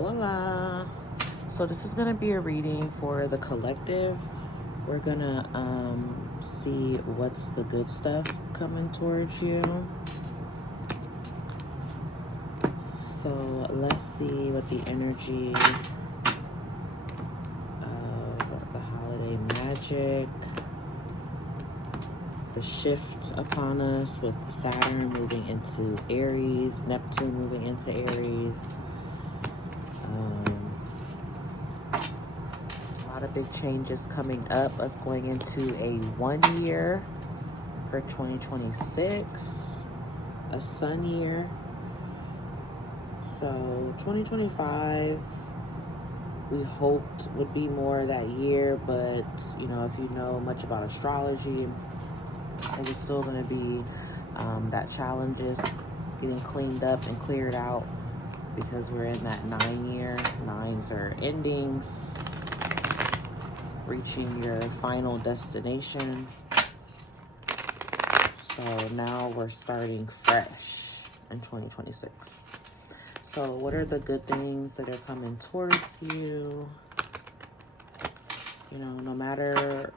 Hola. So this is gonna be a reading for the collective. We're gonna see what's the good stuff coming towards you. So let's see what the energy of the holiday magic, the shift upon us with Saturn moving into Aries, Neptune moving into Aries. A lot of big changes coming up. Us going into a 1 year for 2026, a sun year. So 2025, we hoped would be more that year, but if you know much about astrology, it was still going to be that challenges getting cleaned up and cleared out because we're in that 9 year. Nines are endings, reaching your final destination. So now we're starting fresh in 2026. So what are the good things that are coming towards you? No matter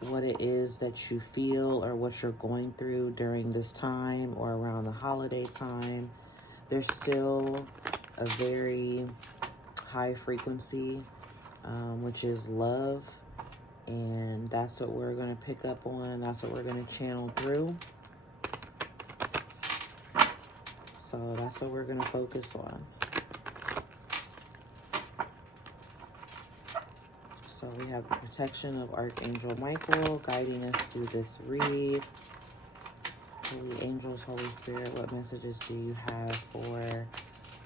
what it is that you feel or what you're going through during this time or around the holiday time, there's still a very high frequency, which is love. And that's what we're going to pick up on. That's what we're going to channel through. So that's what we're going to focus on. So we have the protection of Archangel Michael guiding us through this read. Holy angels, Holy Spirit, what messages do you have for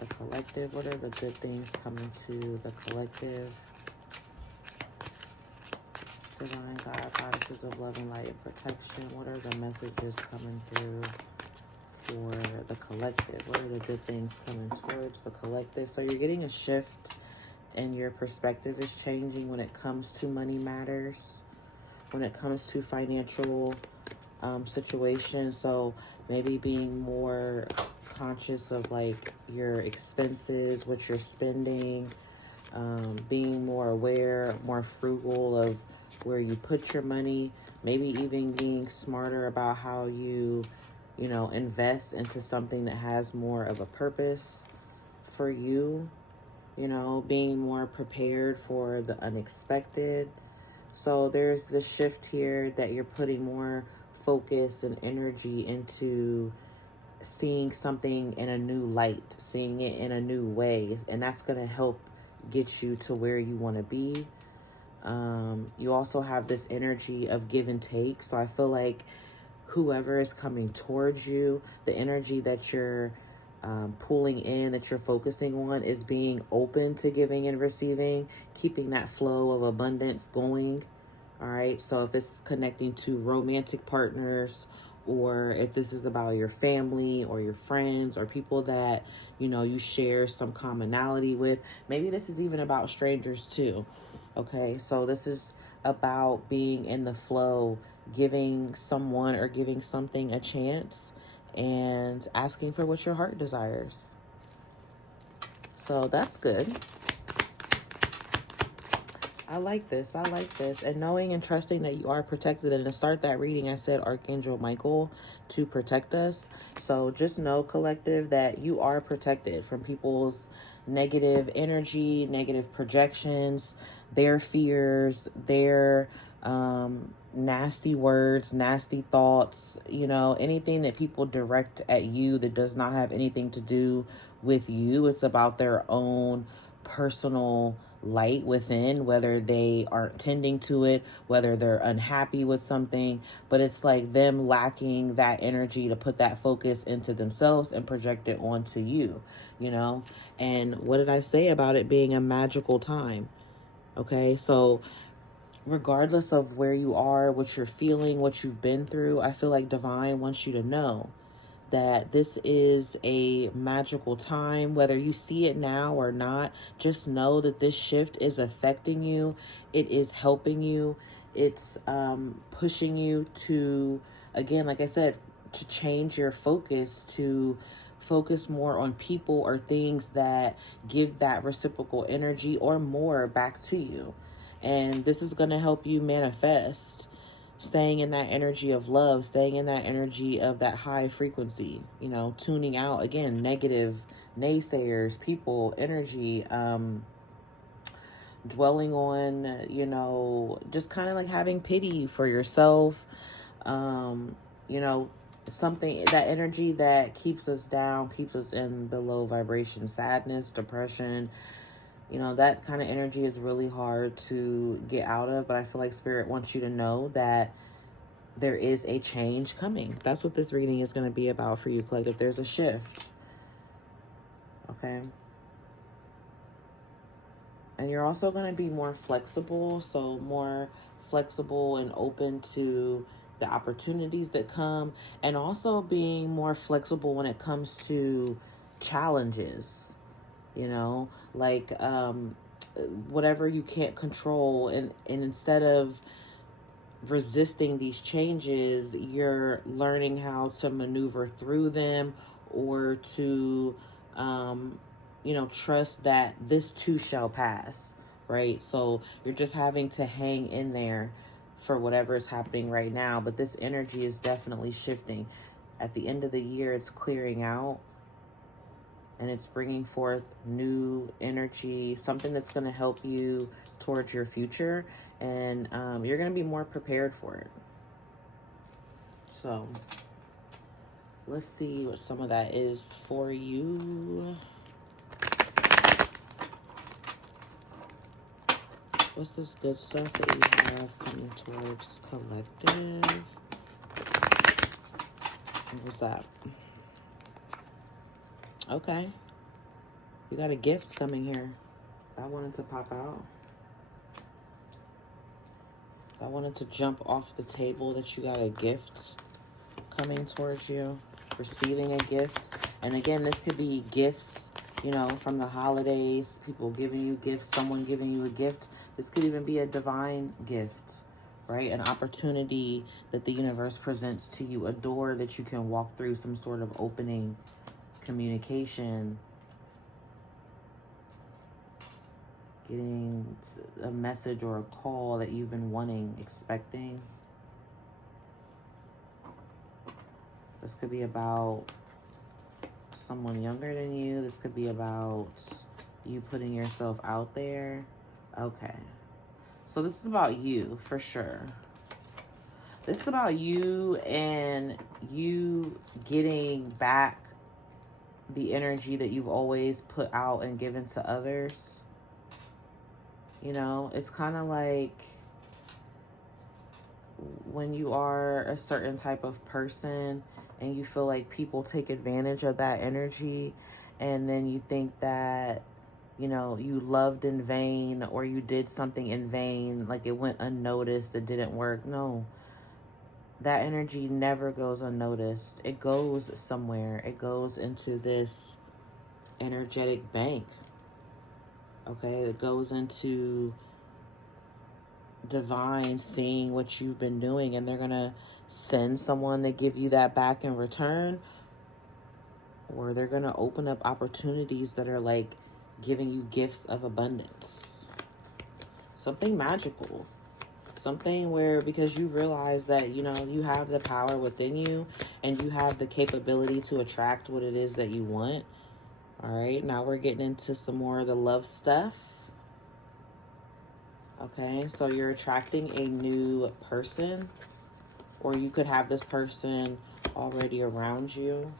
the collective? What are the good things coming to the collective? Divine God, goddesses of love and light and protection, what are the messages coming through for the collective? What are the good things coming towards the collective? So you're getting a shift and your perspective is changing when it comes to money matters, when it comes to financial situations. So maybe being more conscious of like your expenses, what you're spending, being more aware, more frugal of where you put your money, maybe even being smarter about how you invest into something that has more of a purpose for you, being more prepared for the unexpected. So there's this shift here that you're putting more focus and energy into seeing something in a new light, seeing it in a new way, and that's going to help get you to where you want to be. You also have this energy of give and take. So I feel like whoever is coming towards you, the energy that you're pulling in, that you're focusing on, is being open to giving and receiving, keeping that flow of abundance going. All right. So if it's connecting to romantic partners, or if this is about your family or your friends or people that, you share some commonality with, maybe this is even about strangers too. Okay. So this is about being in the flow, giving someone or giving something a chance and asking for what your heart desires. So that's good. I like this. And knowing and trusting that you are protected. And to start that reading, I said Archangel Michael to protect us. So just know, collective, that you are protected from people's negative energy, negative projections, their fears, their nasty words, nasty thoughts, anything that people direct at you that does not have anything to do with you. It's about their own personal light within, whether they aren't tending to it, whether they're unhappy with something, but it's like them lacking that energy to put that focus into themselves and project it onto you, And what did I say about it being a magical time? Okay, so regardless of where you are, what you're feeling, what you've been through, I feel like Divine wants you to know that this is a magical time. Whether you see it now or not, just know that this shift is affecting you. It is helping you. It's pushing you to, again, like I said, to change your focus, to Focus more on people or things that give that reciprocal energy or more back to you. And this is going to help you manifest staying in that energy of love, staying in that energy of that high frequency, you know, tuning out, again, negative naysayers, people, energy, dwelling on, you know, just kind of like having pity for yourself, you know, something, that energy that keeps us down, keeps us in the low vibration, sadness, depression, you know, that kind of energy is really hard to get out of. But I feel like Spirit wants you to know that there is a change coming. That's what this reading is going to be about for you, collective. There's a shift. Okay. And you're also going to be more flexible. So more flexible and open to the opportunities that come. And also being more flexible when it comes to challenges. You know, like whatever you can't control. And instead of resisting these changes, you're learning how to maneuver through them, or to you know, trust that this too shall pass, right? So you're just having to hang in there for whatever is happening right now. But this energy is definitely shifting. At the end of the year, it's clearing out, and it's bringing forth new energy, something that's going to help you towards your future. And you're going to be more prepared for it. So let's see what some of that is for you. What's this good stuff that you have coming towards collective? What was that? Okay. You got a gift coming here. I wanted to pop out. I wanted to jump off the table that you got a gift coming towards you. Receiving a gift. And again, this could be gifts, you know, from the holidays. People giving you gifts. Someone giving you a gift. This could even be a divine gift, right? An opportunity that the universe presents to you. A door that you can walk through. Some sort of opening, communication. Getting a message or a call that you've been wanting, expecting. This could be about someone younger than you. This could be about you putting yourself out there. Okay. So this is about you, for sure. This is about you and you getting back the energy that you've always put out and given to others. You know, it's kind of like when you are a certain type of person and you feel like people take advantage of that energy, and then you think that, you know, you loved in vain, or you did something in vain, like it went unnoticed, it didn't work. No, that energy never goes unnoticed. It goes somewhere. It goes into this energetic bank. Okay, it goes into divine seeing what you've been doing, and they're gonna send someone to give you that back in return, or they're gonna open up opportunities that are like giving you gifts of abundance. Something magical. Something where, because you realize that, you know, you have the power within you and you have the capability to attract what it is that you want. All right, now we're getting into some more of the love stuff. Okay, so you're attracting a new person, or you could have this person already around you.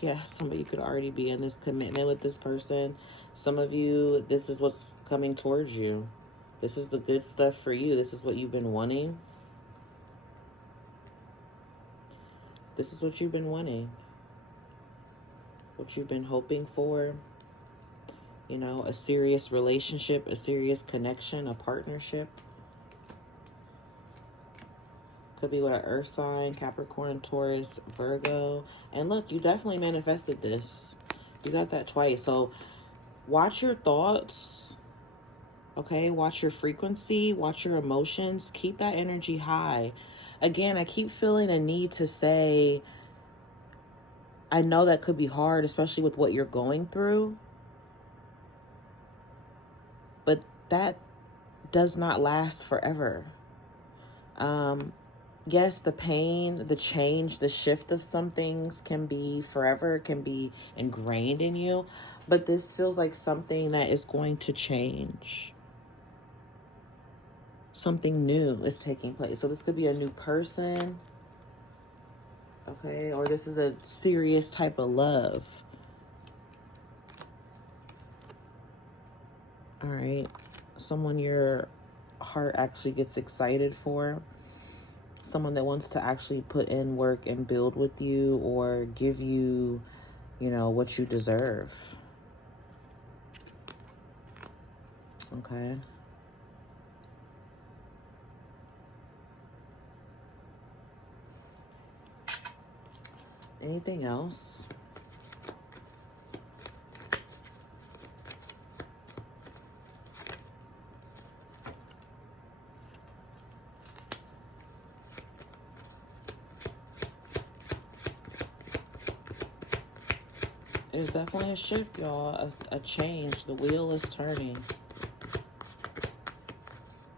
Yeah, some of you could already be in this commitment with this person. Some of you, this is what's coming towards you. This is the good stuff for you. This is what you've been wanting. This is what you've been wanting. What you've been hoping for. You know, a serious relationship, a serious connection, a partnership. Could be with an earth sign, Capricorn, Taurus, Virgo. And look, you definitely manifested this. You got that twice. So watch your thoughts. Okay, watch your frequency, watch your emotions. Keep that energy high. Again, I keep feeling a need to say, I know that could be hard, especially with what you're going through, but that does not last forever. Yes, the pain, the change, the shift of some things can be forever, can be ingrained in you, but this feels like something that is going to change. Something new is taking place. So this could be a new person, okay? Or this is a serious type of love. All right. Someone your heart actually gets excited for. Someone that wants to actually put in work and build with you or give you, you know, what you deserve. Okay. Anything else? There's definitely a shift, y'all. A change. The wheel is turning.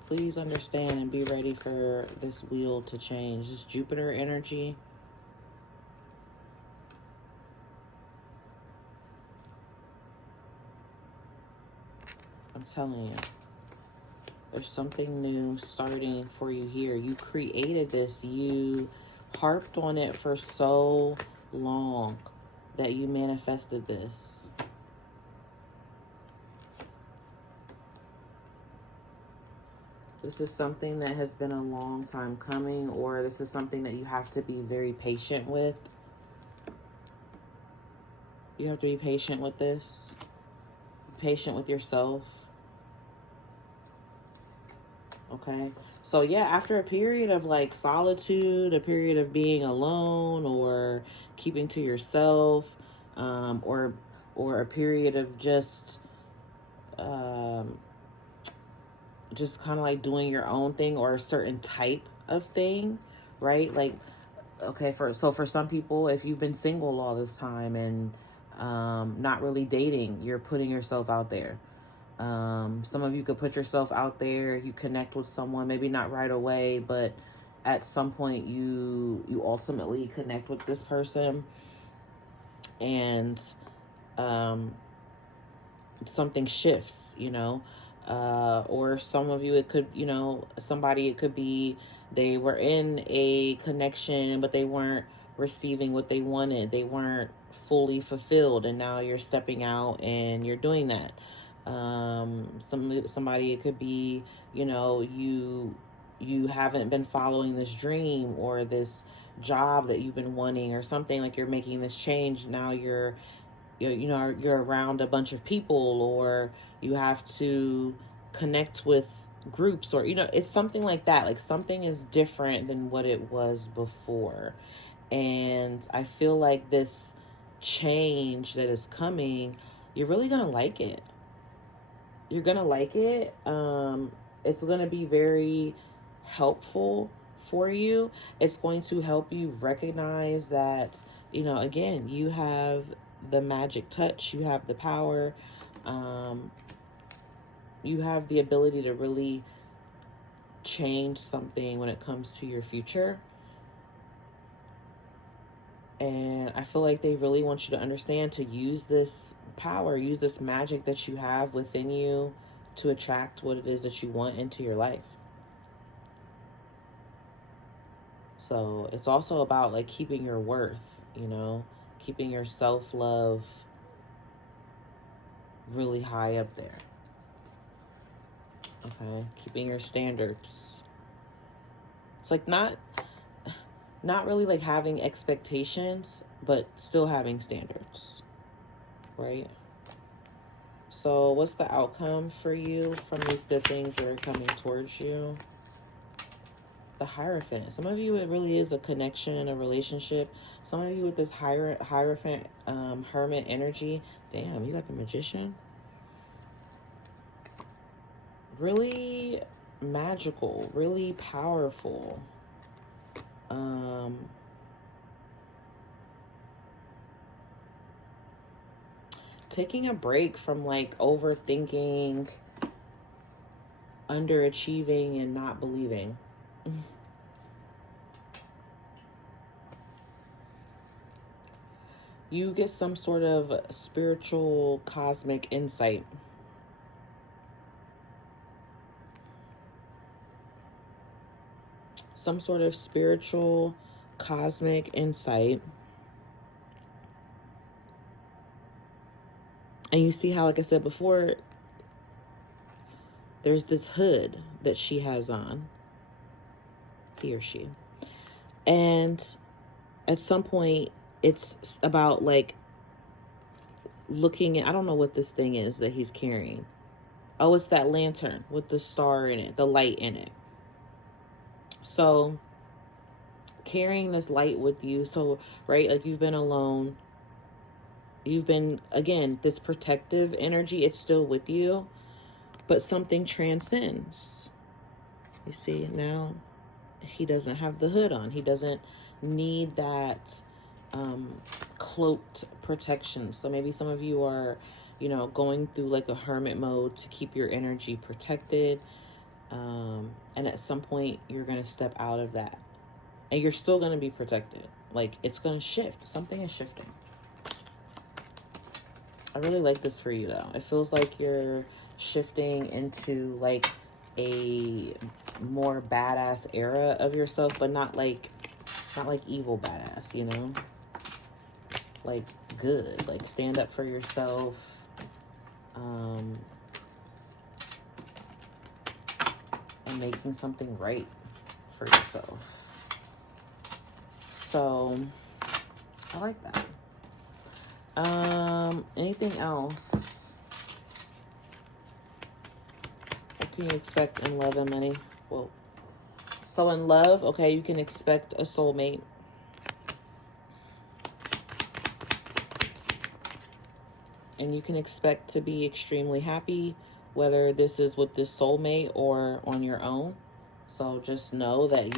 Please understand and be ready for this wheel to change. This Jupiter energy. I'm telling you. There's something new starting for you here. You created this. You harped on it for so long that you manifested this. This is something that has been a long time coming, or this is something that you have to be very patient with. You have to be patient with this. Patient with yourself. Okay. So yeah, after a period of like solitude, a period of being alone or keeping to yourself, or a period of just kind of like doing your own thing or a certain type of thing, right? Like, okay, for some people, if you've been single all this time and not really dating, you're putting yourself out there. Some of you could put yourself out there, you connect with someone, maybe not right away, but at some point you ultimately connect with this person, and something shifts, you know. Or some of you, it could, you know, somebody, it could be they were in a connection, but they weren't receiving what they wanted. They weren't fully fulfilled, and now you're stepping out and you're doing that. Somebody, it could be, you know, you haven't been following this dream or this job that you've been wanting or something, like you're making this change. Now you're around a bunch of people, or you have to connect with groups, or, you know, it's something like that. Like something is different than what it was before. And I feel like this change that is coming, you're really gonna like it. You're gonna like it. It's gonna be very helpful for you. It's going to help you recognize that, you know, again, you have the magic touch, you have the power, you have the ability to really change something when it comes to your future. And I feel like they really want you to understand to use this power, use this magic that you have within you to attract what it is that you want into your life. So it's also about like keeping your worth, you know, keeping your self-love really high up there. Okay, keeping your standards. It's like not really like having expectations, but still having standards, right? So what's the outcome for you from these good things that are coming towards you? The Hierophant. Some of you, it really is a connection, a relationship. Some of you with this Hierophant, Hermit energy. Damn, you got the Magician. Really magical, really powerful. taking a break from like overthinking, underachieving, and not believing. You get some sort of spiritual cosmic insight. Some sort of spiritual cosmic insight. And you see how, like I said before, there's this hood that she has on. He or she. And at some point, it's about like looking at, I don't know what this thing is that he's carrying. Oh, it's that lantern with the star in it, the light in it. So carrying this light with you. So, right, like you've been alone. You've been, again, this protective energy, it's still with you, but something transcends. You see, now he doesn't have the hood on. He doesn't need that cloaked protection. So maybe some of you are, you know, going through like a hermit mode to keep your energy protected. And at some point, you're going to step out of that. And you're still going to be protected. Like, it's going to shift. Something is shifting. I really like this for you, though. It feels like you're shifting into, like, a more badass era of yourself, but not like evil badass, you know? Like, good. Like, stand up for yourself. And making something right for yourself. So, I like that. Anything else? What can you expect in love and money? Whoa. So in love, okay, you can expect a soulmate. And you can expect to be extremely happy, whether this is with this soulmate or on your own. So just know that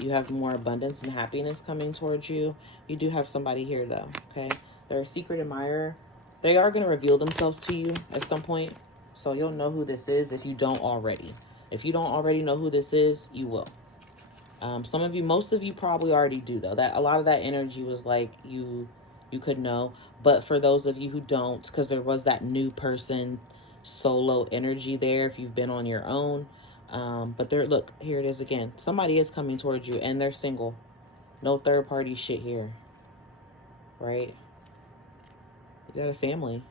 you have more abundance and happiness coming towards you. You do have somebody here, though, okay? They're a secret admirer. They are going to reveal themselves to you at some point. So you'll know who this is if you don't already. If you don't already know who this is, you will. Some of you, most of you probably already do, though. That a lot of that energy was like you could know. But for those of you who don't, because there was that new person solo energy there if you've been on your own. But there, look, here it is again. Somebody is coming towards you and they're single. No third party shit here. Right? You got a family.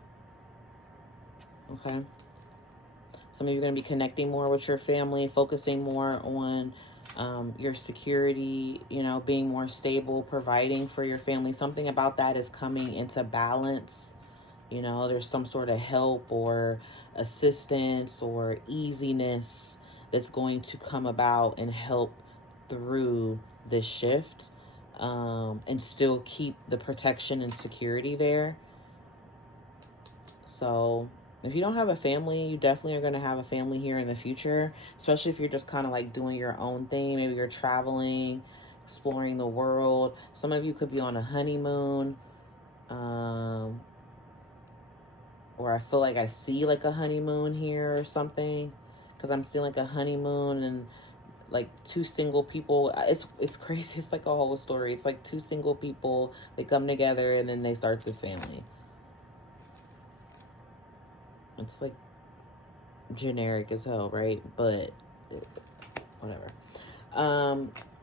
Okay? Some of you are going to be connecting more with your family, focusing more on your security, you know, being more stable, providing for your family. Something about that is coming into balance. You know, there's some sort of help or assistance or easiness that's going to come about and help through this shift, and still keep the protection and security there. So if you don't have a family, you definitely are going to have a family here in the future, especially if you're just kind of like doing your own thing. Maybe you're traveling, exploring the world. Some of you could be on a honeymoon, or I feel like I see like a honeymoon here or something, because I'm seeing like a honeymoon and like two single people. It's crazy. It's like a whole story. It's like two single people, they come together and then they start this family. It's like generic as hell, right? But whatever.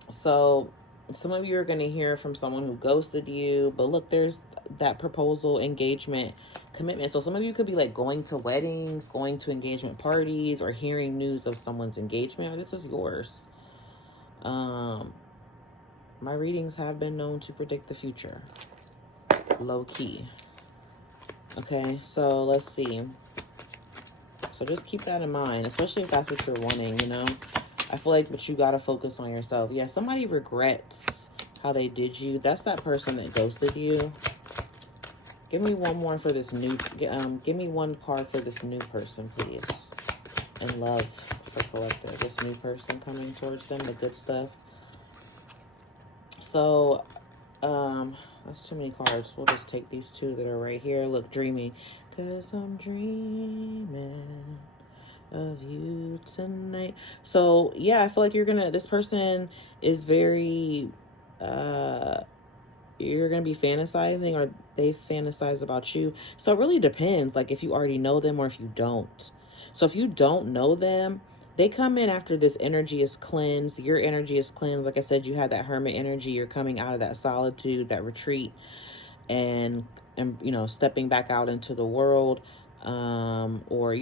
So some of you are going to hear from someone who ghosted you, but look, there's that proposal, engagement, commitment. So some of you could be like going to weddings, going to engagement parties, or hearing news of someone's engagement. This is yours. My readings have been known to predict the future. Low key. Okay, so let's see. So just keep that in mind, especially if that's what you're wanting, you know. I feel like, but you got to focus on yourself. Yeah, somebody regrets how they did you. That's that person that ghosted you. Give me one more for this new, give me one card for this new person, please. And love for collective. This new person coming towards them, the good stuff. So, That's too many cards. We'll just take these two that are right here. Look, dreamy. Cause I'm dreaming of you tonight. So yeah, I feel like this person is very, you're gonna be fantasizing, or they fantasize about you. So it really depends, like if you already know them or if you don't. So if you don't know them, they come in after this energy is cleansed. Your energy is cleansed. Like I said, you had that hermit energy. You're coming out of that solitude, that retreat, and stepping back out into the world, or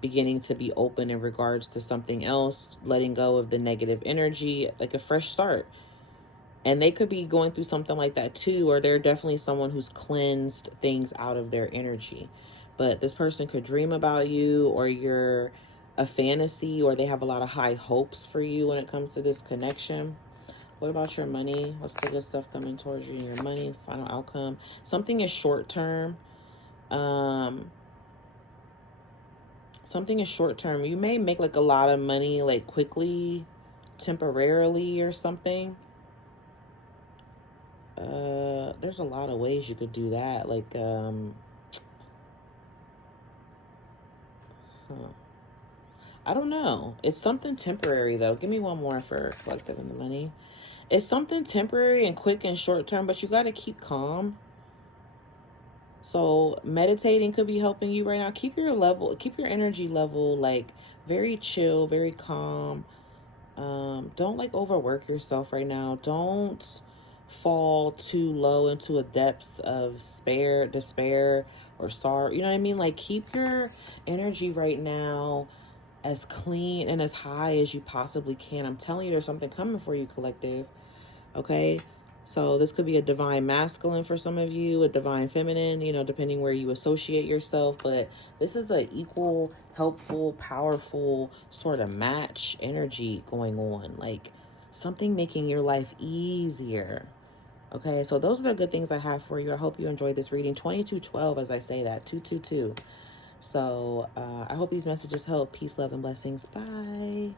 beginning to be open in regards to something else, letting go of the negative energy, like a fresh start. And they could be going through something like that too, or they're definitely someone who's cleansed things out of their energy. But this person could dream about you, or you're a fantasy, or they have a lot of high hopes for you when it comes to this connection. What about your money? What's the good stuff coming towards you in your money? Final outcome. Something is short term. Something is short term. You may make like a lot of money like quickly, temporarily or something. There's a lot of ways you could do that. Like, I don't know. It's something temporary though. Give me one more for collective and the money. It's something temporary and quick and short term, but you got to keep calm. So meditating could be helping you right now. Keep your energy level like very chill, very calm. Don't like overwork yourself right now. Don't fall too low into a depths of despair, or sorrow. You know what I mean? Like keep your energy right now as clean and as high as you possibly can. I'm telling you, there's something coming for you, collective. Okay? So this could be a divine masculine for some of you, a divine feminine, depending where you associate yourself. But this is an equal, helpful, powerful sort of match energy going on. Like something making your life easier. Okay, so those are the good things I have for you. I hope you enjoyed this reading. 2212, as I say that, 222. So I hope these messages help. Peace, love, and blessings. Bye.